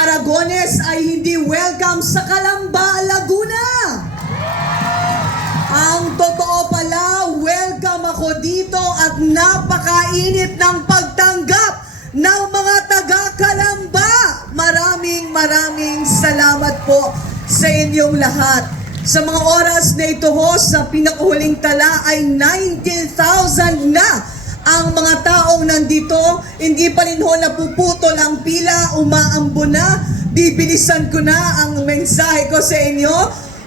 Aragones ay hindi welcome sa Calamba, Laguna. Ang totoo pala, welcome ako dito at napakainit ng pagtanggap ng mga taga Calamba. Maraming maraming salamat po sa inyong lahat. Sa mga oras na ito ho, sa pinakahuling tala ay 19,000 na ang mga taong nandito, hindi pa rin ho napuputol ang pila, umaambo na, bibilisan ko na ang mensahe ko sa inyo.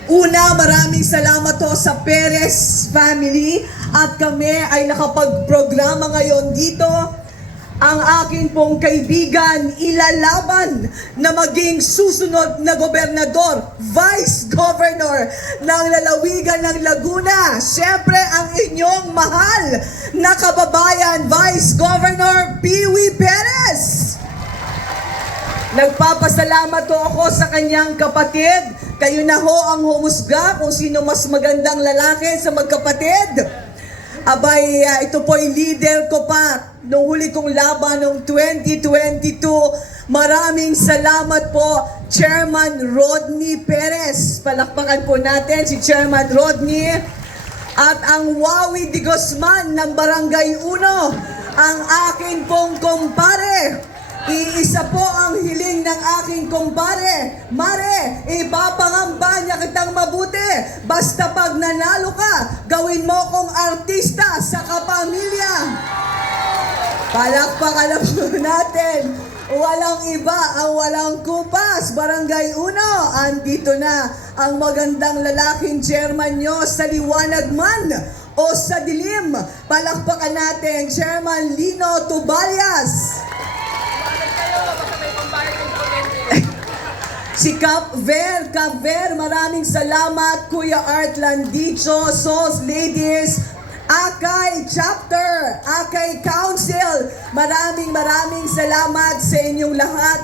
Una, maraming salamat ho sa Perez family at kami ay nakapag-programa ngayon dito. Ang akin pong kaibigan ilalaban na maging susunod na gobernador, vice governor ng lalawigan ng Laguna. Siyempre ang inyong mahal na kababayan, Vice Governor Piwi Perez. Nagpapasalamat ho ako sa kanyang kapatid. Kayo na ho ang humusga kung sino mas magandang lalaki sa magkapatid. Abay, ah, ito po ay leader ko pa nung huli kong laban noong 2022. Maraming salamat po, Chairman Rodney Perez. Palakpakan po natin si Chairman Rodney. At ang Wawi de Guzman ng Barangay Uno, ang akin pong kumpare. Iisa po ang hiling ng aking kumpare. Mare, ipapangamba niya kitang mabuti. Basta pag nanalo ka, gawin mo kong artista sa kapamilya. Palakpakan na natin. Walang iba ang walang kupas. Barangay Uno, andito na ang magandang lalaking chairman nyo sa liwanag man o sa dilim. Palakpakan natin, Chairman Lino Tubalias. Si Cap Ver, Cap Ver, maraming salamat Kuya Art Landicho, Sos Ladies, Akay Chapter, Akay Council. Maraming maraming salamat sa inyong lahat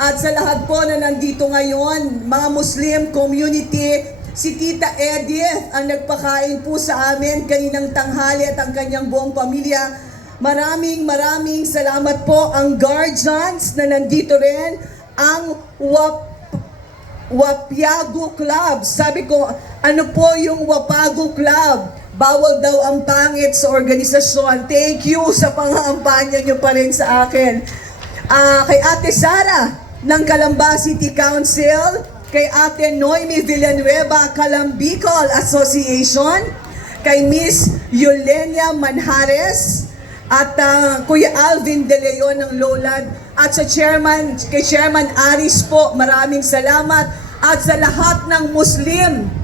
at sa lahat po na nandito ngayon, mga Muslim community. Si Tita Edith ang nagpakain po sa amin kaninang tanghali at ang kanyang buong pamilya. Maraming maraming salamat po ang guardians na nandito rin, ang WAP Wapiago Club. Sabi ko, ano po yung Wapago Club? Bawal daw ang pangit sa organisasyon. Thank you sa pangampanya nyo pa rin sa akin. Ah, kay Ate Sara ng Calamba City Council, kay Ate Noemi Villanueva Calambicol Association, kay Miss Yolenia Manhares, at ah, Kuya Alvin De Leon ng Lowland at sa chairman, kay Chairman Aris po, maraming salamat at sa lahat ng Muslim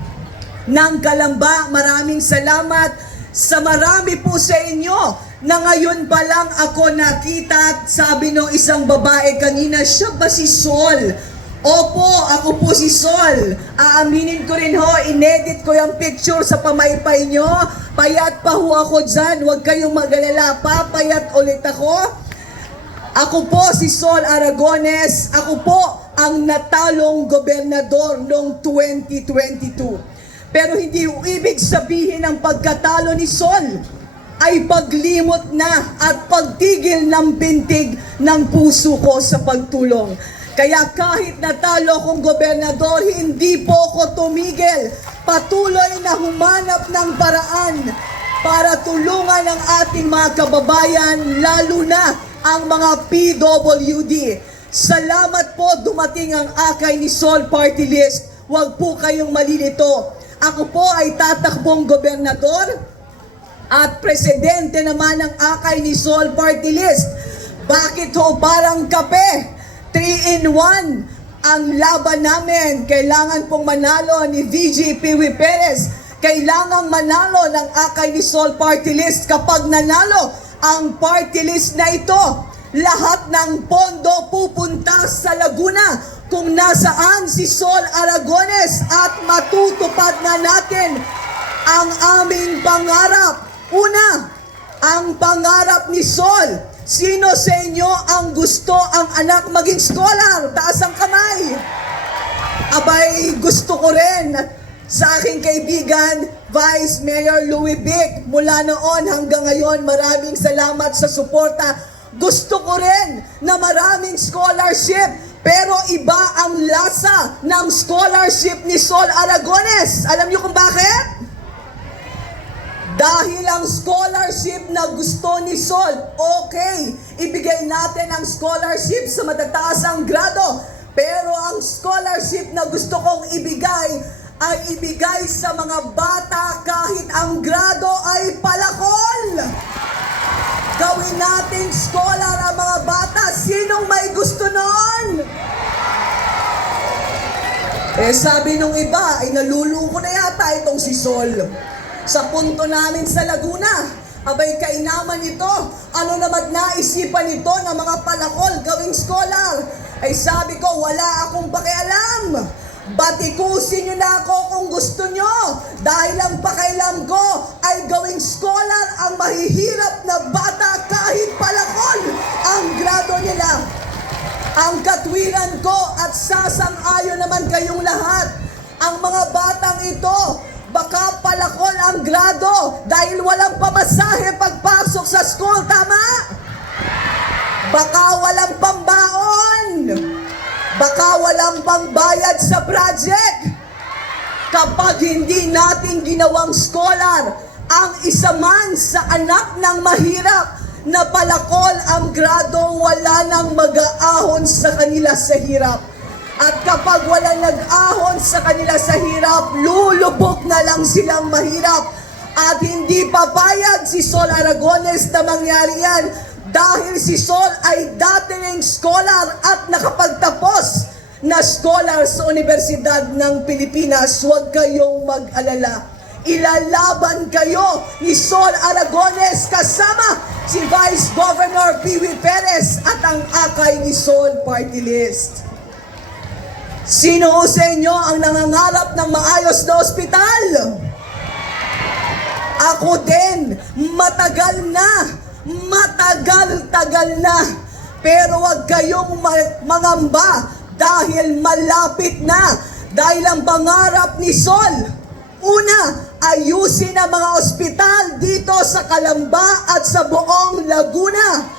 ng Kalamba, maraming salamat sa marami po sa inyo na ngayon pa lang ako nakita at sabi ng isang babae kanina, siya ba si Sol? Opo, ako po si Sol. Aaminin ko rin ho, inedit ko yung picture sa pamaypay nyo. Payat pa ho ako dyan, huwag kayong magalala. Papayat ulit ako. Ako po si Sol Aragones. Ako po ang natalong gobernador noong 2022. Pero hindi ibig sabihin ng pagkatalo ni Sol ay paglimot na at pagtigil ng bintig ng puso ko sa pagtulong. Kaya kahit natalo kong gobernador, hindi po ako tumigil. Patuloy na humanap ng paraan para tulungan ang ating mga kababayan, lalo na ang mga PWD. Salamat po dumating ang akay ni Sol Party List. Huwag po kayong malilito. Ako po ay tatakbong gobernador at presidente naman ng akay ni Sol Party List. Bakit ho parang kape? 3 in 1 ang laban namin. Kailangan pong manalo ni VG Piwi Perez. Kailangang manalo ng akay ni Sol Party List. Kapag nanalo ang party list na ito, lahat ng pondo pupunta sa Laguna kung nasaan si Sol Aragones at matutupad na natin ang aming pangarap. Una, ang pangarap ni Sol. Sino sa inyo ang gusto ang anak maging scholar? Taas ang kamay. Abay, gusto ko rin sa aking kaibigan, Vice Mayor Louis Bic. Mula noon hanggang ngayon, maraming salamat sa suporta. Gusto ko rin na maraming scholarship Pero iba ang lasa ng scholarship ni Sol Aragones. Alam niyo kung bakit? Dahil ang scholarship na gusto ni Sol, okay, ibigay natin ang scholarship sa matataas ang grado. Pero ang scholarship na gusto kong ibigay ay ibigay sa mga bata kahit ang grado ay palakol. Gawin natin scholar ang mga bata. Sinong may gusto Eh sabi nung iba, ay naluluko na yata itong si Sol. Sa punto namin sa Laguna, abay kainaman ito. Ano naman naisipan ito ng mga palakol gawing scholar? Ay sabi ko, wala akong pakialam. Batikusin nyo na ako kung gusto nyo. Dahil ang pakialam ko ay gawing scholar ang mahihirap na bata kahit palakol ang grado nila ang katwiran ko at sasang-ayon naman kayong lahat. Ang mga batang ito, baka palakol ang grado dahil walang pamasahe pagpasok sa school, tama? Baka walang pambaon. Baka walang pangbayad sa project. Kapag hindi natin ginawang scholar, ang isa man sa anak ng mahirap, na palakol ang grado, wala nang mag-aahon sa kanila sa hirap. At kapag wala nag-ahon sa kanila sa hirap, lulubog na lang silang mahirap. At hindi papayag si Sol Aragones na mangyari yan dahil si Sol ay dati ng scholar at nakapagtapos na scholar sa Universidad ng Pilipinas. Huwag kayong mag-alala ilalaban kayo ni Sol Aragones kasama si Vice Governor Piwi Perez at ang akay ni Sol Party List. Sino ho sa inyo ang nangangarap ng maayos na ospital? Ako din, matagal na, matagal-tagal na. Pero wag kayong ma- mangamba dahil malapit na. Dahil ang pangarap ni Sol, una, ayusin ang mga ospital dito sa Kalamba at sa buong Laguna.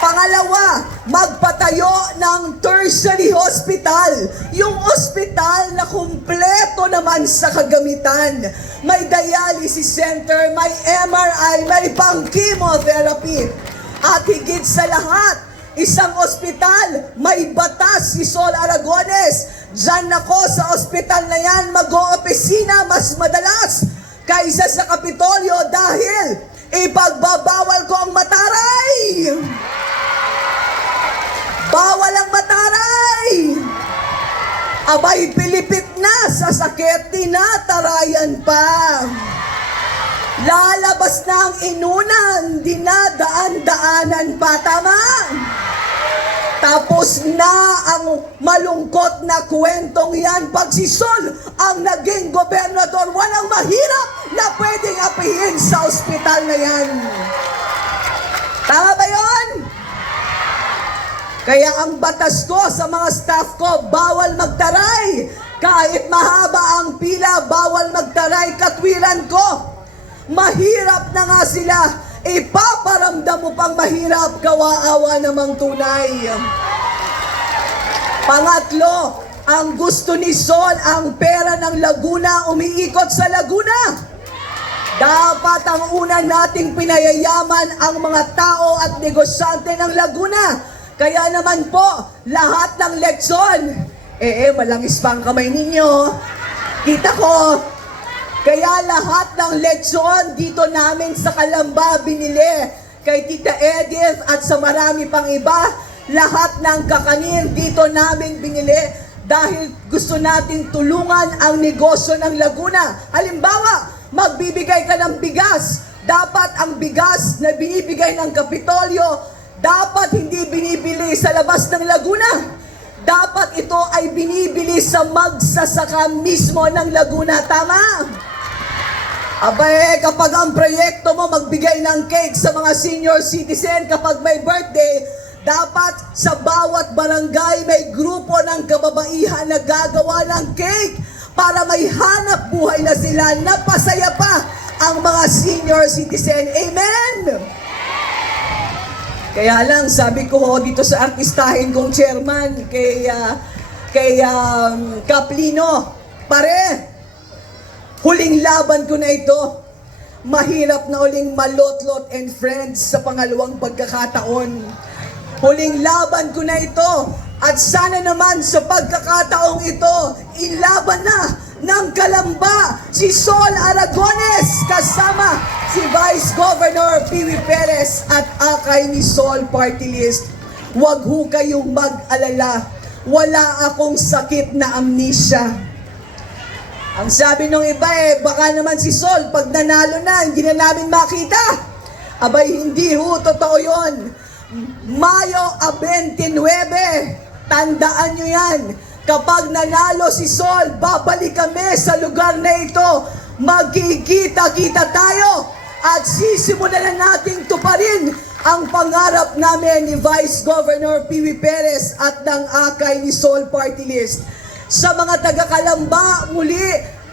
Pangalawa, magpatayo ng tertiary hospital. Yung ospital na kumpleto naman sa kagamitan. May dialysis center, may MRI, may pang chemotherapy. At higit sa lahat, isang ospital, may batas si Sol Aragones. Diyan ako sa ospital na yan, mag-oopisina mas madalas kaysa sa Kapitolyo dahil ipagbabawal ko ang mataray. Bawal ang mataray! Abay, pilipit na sa sakit, tinatarayan pa. Lalabas na ang inunan, dinadaan-daanan pa, tama? Tapos na ang malungkot na kwentong yan. Pag si Sol ang naging gobernador, walang mahirap na pwedeng apihin sa ospital na yan. Tama ba yon? Kaya ang batas ko sa mga staff ko, bawal magtaray. Kahit mahaba ang pila, bawal magtaray. Katwiran ko, mahirap na nga sila. Ipaparamdam mo pang mahirap, kawaawa namang tunay. Pangatlo, ang gusto ni Sol, ang pera ng Laguna, umiikot sa Laguna. Dapat ang una nating pinayayaman ang mga tao at negosyante ng Laguna. Kaya naman po, lahat ng leksyon, eh, eh, malangis pa ang kamay ninyo. Kita ko, kaya lahat ng leksyon dito namin sa Kalamba binili kay Tita Edith at sa marami pang iba, lahat ng kakanin dito namin binili dahil gusto natin tulungan ang negosyo ng Laguna. Halimbawa, magbibigay ka ng bigas. Dapat ang bigas na binibigay ng Kapitolyo, dapat hindi binibili sa labas ng Laguna. Dapat ito ay binibili sa magsasaka mismo ng Laguna. Tama? Abay, kapag ang proyekto mo magbigay ng cake sa mga senior citizen kapag may birthday, dapat sa bawat barangay may grupo ng kababaihan na gagawa ng cake para may hanap buhay na sila, napasaya pa ang mga senior citizen. Amen! Kaya lang, sabi ko ho, dito sa artistahin kong chairman, kay, ah, kay um, Kaplino, pare, huling laban ko na ito. Mahirap na uling malotlot and friends sa pangalawang pagkakataon. Huling laban ko na ito. At sana naman sa pagkakataong ito, ilaban na ng kalamba si Sol Aragones kasama si Vice Governor Piwi Perez at akay ni Sol Party List. Huwag ho kayong mag-alala. Wala akong sakit na amnesia. Ang sabi nung iba eh, baka naman si Sol, pag nanalo na, hindi na namin makita. Abay, hindi ho, totoo yon. Mayo a 29, tandaan nyo yan. Kapag nanalo si Sol, babalik kami sa lugar na ito. Magkikita-kita tayo at sisimulan na nating tuparin ang pangarap namin ni Vice Governor Piwi Perez at ng akay ni Sol Party List. Sa mga taga-Kalamba, muli,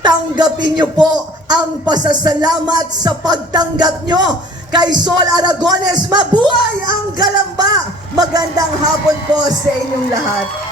tanggapin niyo po ang pasasalamat sa pagtanggap nyo kay Sol Aragones. Mabuhay ang Kalamba! Magandang hapon po sa inyong lahat.